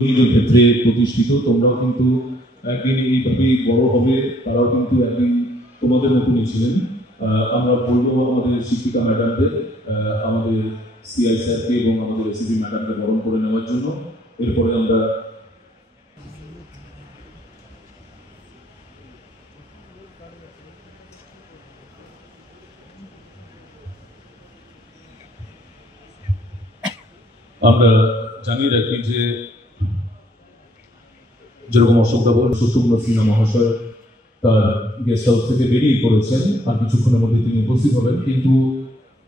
ক্ষেত্রে প্রতিষ্ঠিত, তোমরাও কিন্তু একদিন এইভাবেই বড় হবে, তারাও কিন্তু একদিন তোমাদের মতনই ছিলেন। আমরা বলবো আমাদের শিক্ষিকা ম্যাডামদের, আমাদের সিআই স্যারকে এবং আমাদের এসিপি ম্যাডামকে বরণ করে নেওয়ার জন্য। এরপরে আমরা জানিয়ে রাখি যে যেরকম অশোকদা বলেন, সুষুম্না সিনহা মহাশয় তার গেস্ট হাউস থেকে বেরিয়ে পড়েছেন, আর কিছুক্ষণের মধ্যে তিনি উপস্থিত হবেন। কিন্তু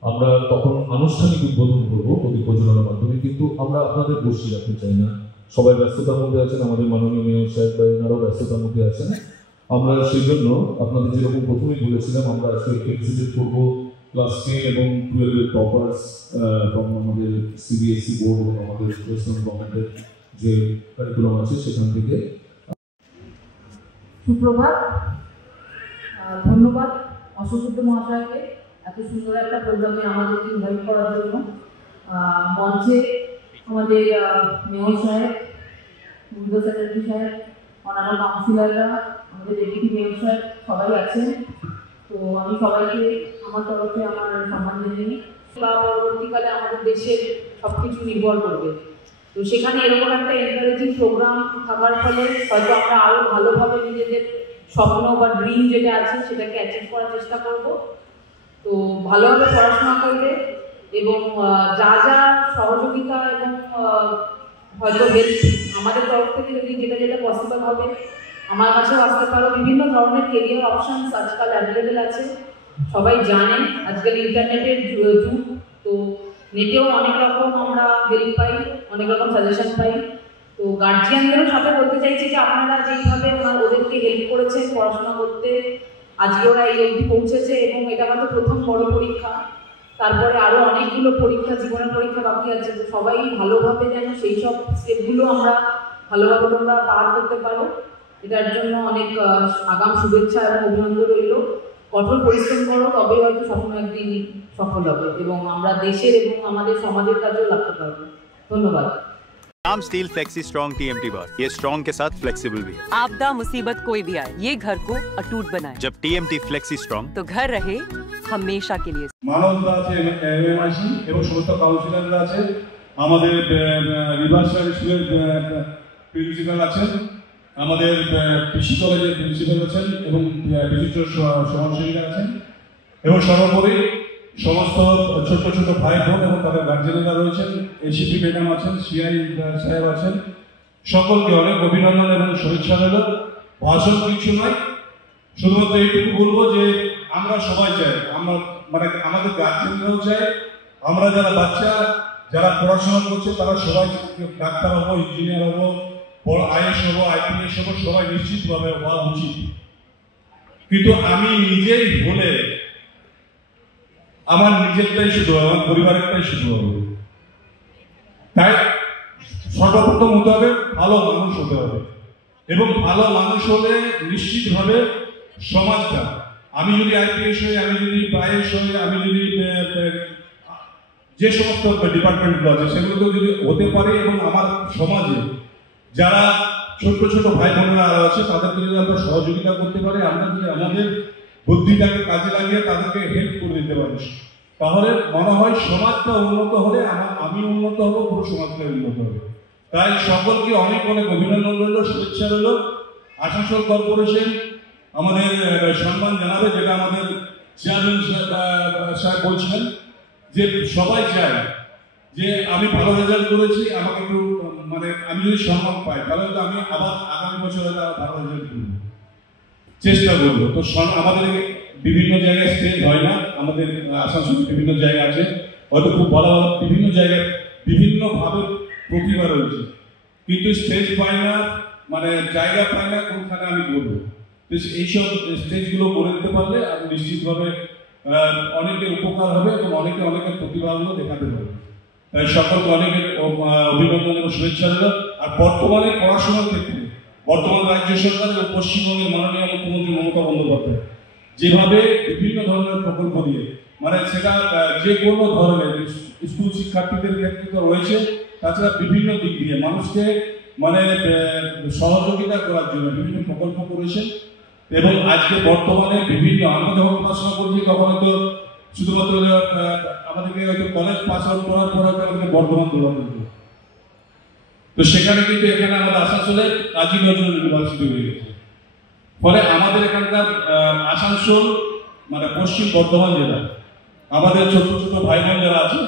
আমরা তখন আনুষ্ঠানিক উদ্বোধন করবো প্রদীপ প্রজ্বলনের মাধ্যমে, কিন্তু আমরা আপনাদের বসিয়ে রাখতে চাই না। সবাই ব্যস্ততার মধ্যে আছেন, আমাদের মাননীয় মেয়র সাহেব বা এনারাও ব্যস্ততার মধ্যে আছেন। আমরা সেই জন্য আপনাদের যেরকম প্রথমেই বলেছিলাম, আমরা আজকে এক্সিবিট করবো ক্লাস 10 এবং 12 এর টপার্স from আমাদের সিবিএসই বোর্ড এবং আমাদের ওয়েস্ট বেঙ্গল গভর্নমেন্টের যে কারিকুলাম আছে সেখান থেকে। সুপ্রভাত, ধন্যবাদ অশোক মহাশয়কে এত সুন্দর একটা প্রোগ্রামে আমাদেরকে ইনভাইট করার জন্য। মঞ্চে আমাদের মেয়র সাহেব, মুখ্য সেক্রেটারি সাহেব, অন্যান্য কাউন্সিলররা, আমাদের ডেপুটি মেয়র সাহেব সবাই আছেন। তো আমি সবাইকে আমার তরফে আমার সম্মান জানিয়ে, বা পরবর্তীকালে আমাদের দেশের সব কিছু নির্ভর করবে। তো সেখানে এরকম একটা এনকারেজিং প্রোগ্রাম থাকার ফলে হয়তো আমরা আরও ভালোভাবে নিজেদের স্বপ্ন বা ড্রিম যেটা আছে সেটাকে অ্যাচিভ করার চেষ্টা করব। তো ভালোভাবে পড়াশোনা করবে এবং যা যা সহযোগিতা এবং হয়তো হেল্প আমাদের তরফ থেকে যদি যেটা পসিবল হবে, আমার কাছেও আসতে পারো। বিভিন্ন ধরনের কেরিয়ার অপশনস আজকাল অ্যাভেলেবেল আছে, সবাই জানেন আজকাল ইন্টারনেটের যুগ। তো নেটেও অনেক রকম আমরা হেল্প পাই, অনেক রকম সাজেশন পাই। তো গার্জিয়ানদেরও সাথে বলতে চাইছি যে আপনারা যেইভাবে ওদেরকে হেল্প করেছেন পড়াশোনা করতে, আজকে ওরা এই অবধি পৌঁছেছে এবং এটা হয়তো প্রথম বড় পরীক্ষা, তারপরে আরও অনেকগুলো পরীক্ষা, জীবনের পরীক্ষা বাকি আছে। তো সবাই ভালোভাবে যেন সেই সব স্টেপগুলো আমরা ভালোভাবে তোমরা পার করতে পারো, এটার জন্য অনেক আগাম শুভেচ্ছা এবং অভিনন্দন রইল। কঠোর পরিশ্রম করো, তবেই হয়তো স্বপ্ন একদিন সফল হবে এবং আমরা দেশের এবং আমাদের সমাজের কাজেও লাগতে পারবো। ধন্যবাদ। नाम स्टील फ्लेक्सी स्ट्रॉन्ग TMT बार, ये स्ट्रॉन्ग के साथ फ्लेक्सिबल भी है। आपदा मुसीबत कोई भी आए, ये घर को अटूट बनाए। जब TMT फ्लेक्सी स्ट्रॉन्ग तो घर रहे हमेशा के लिए। মানবদা আছে, এমএমআইসি এবং সমস্ত কাউন্সিলররা আছে, আমাদের রিভার্সাল স্কুলের প্রিন্সিপাল আছেন, আমাদের কৃষি কলেজের প্রিন্সিপাল আছেন এবং বিশিষ্ট সমাজসেবীরা আছেন, এবং সর্বোপরি সমস্ত ছোট ছোট ভাই বোন এবং তাদের গার্জেনেরা রয়েছেন, এসিপি ম্যাডাম আছেন, সিআই সাহেব আছেন। সকলকে অনেক অভিনন্দন এবং শুভেচ্ছা রইল। ভাষণ কিছু নয়, শুধুমাত্র এইটুকু বলবো যে আমরা সবাই চাই, আমরা মানে আমাদের গার্জেনরাও চাই, আমরা যারা বাচ্চা যারা পড়াশোনা করছে তারা সবাই ডাক্তার হবো, ইঞ্জিনিয়ার হবো, বড় আইএস হবো, আইপিএস হবো, সবাই নিশ্চিতভাবে হওয়া উচিত। কিন্তু আমি নিজেই হলে আমার নিজেরটাই শুধু, আমার পরিবারেরটাই শুধু হবে। তাই সর্বপ্রথম হতে হবে ভালো মানুষ হতে হবে, এবং ভালো মানুষ হলে নিশ্চিতভাবে সমাজটা, আমি যদি আইপিএস হই, আমি যদি আইএস হই, আমি যদি যে সমস্ত ডিপার্টমেন্টগুলো আছে সেগুলোতেও যদি হতে পারে, এবং আমার সমাজে যারা ছোট ছোট ভাই বোনেরা আছে তাদেরকে যদি আমরা সহযোগিতা করতে পারি, আমরা যদি আমাদের বুদ্ধিটাকে কাজে লাগিয়ে তাদেরকে হেল্প করে দিতে পারি, তাহলে মনে হয় সমাজটা উন্নত হলে আমি উন্নত হবো, পুরো সমাজটা উন্নত হবে। তাই সকলকে অনেক অনেক অভিনন্দন রইল, শুভেচ্ছা রইল। আসানসোল কর্পোরেশন আমাদের সম্মান জানাবে, যেটা আমাদের চেয়ারম্যান সাহেব বলছিলেন যে সবাই চায় যে আমি ভালো রেজাল্ট করেছি, আমাকে একটু মানে আমি যদি সম্মান পাই তাহলে তো আমি আবার আগামী বছরে ভালো রেজাল্ট করবো, চেষ্টা করবো। তো আমাদের বিভিন্ন জায়গায় স্টেজ হয় না, আমাদের আসানসোলে বিভিন্ন জায়গা আছে, হয়তো খুব ভালো ভালো বিভিন্ন জায়গায় বিভিন্নভাবে প্রতিভা রয়েছে, কিন্তু স্টেজ পাই না, মানে জায়গা পাই না কোনখানে আমি করবো। এইসব স্টেজগুলো করে দিতে পারলে আমি নিশ্চিতভাবে অনেকের উপকার হবে এবং অনেকের প্রতিভাগুলো দেখাতে পারবে। তাই সকলকে অনেকের অভিনন্দন এবং শুভেচ্ছা দিল। আর বর্তমানে পড়াশোনার ক্ষেত্রে বর্তমান রাজ্য সরকার এবং পশ্চিমবঙ্গের মাননীয় মুখ্যমন্ত্রী মমতা বন্দ্যোপাধ্যায় যেভাবে বিভিন্ন ধরনের প্রকল্প দিয়ে, মানে সেটা যে কোনো ধরনের স্কুল শিক্ষার্থীদের ক্ষেত্রে তো রয়েছে, তাছাড়া বিভিন্ন দিক দিয়ে মানুষকে মানে সহযোগিতা করার জন্য বিভিন্ন প্রকল্প করেছেন এবং আজকে বর্তমানে বিভিন্ন আমরা যখন পড়াশোনা করছি তখন তো শুধুমাত্র আমাদেরকে হয়তো কলেজ পাস আউট করার পর হয়তো আমাদেরকে বর্ধমান দৌড়াতে হতো। তো সেখানে কিন্তু এখানে আমাদের আসানসোলে কাজী নজরুল ইউনিভার্সিটি হয়ে গেছে। ফলে আমাদের এখানকার আসানসোল মানে পশ্চিম বর্ধমান জেলা আমাদের ছোট ছোট ভাই বোন যারা আছে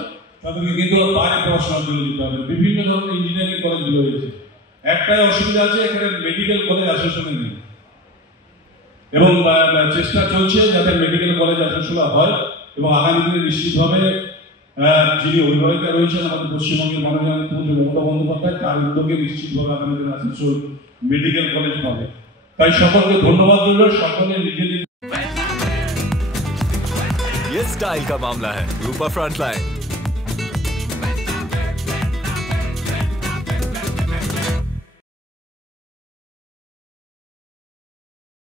তাদেরকে কিন্তু বাইরে পড়াশোনার জন্য দিতে হবে। বিভিন্ন ধরনের ইঞ্জিনিয়ারিং কলেজগুলো হয়েছে, একটাই অসুবিধা আছে এখানে মেডিকেল কলেজ আসানসোলে নেই এবং চেষ্টা চলছে যাতে মেডিকেল কলেজ আসানসোলে হয় এবং আগামী দিনে নিশ্চিতভাবে যিনি অভিভাবিকা রয়েছেন আমাদের পশ্চিমবঙ্গের মাননীয় মুখ্যমন্ত্রী মমতা বন্দ্যোপাধ্যায় তার উদ্যোগে নিশ্চিতভাবে আগামী দিনে আসানসোল মেডিকেল কলেজ পাবে। তাই সকলকে ধন্যবাদ দিল, সকলে নিজেদের ये स्टाइल का मामला है रूपा फ्रंटलाइन।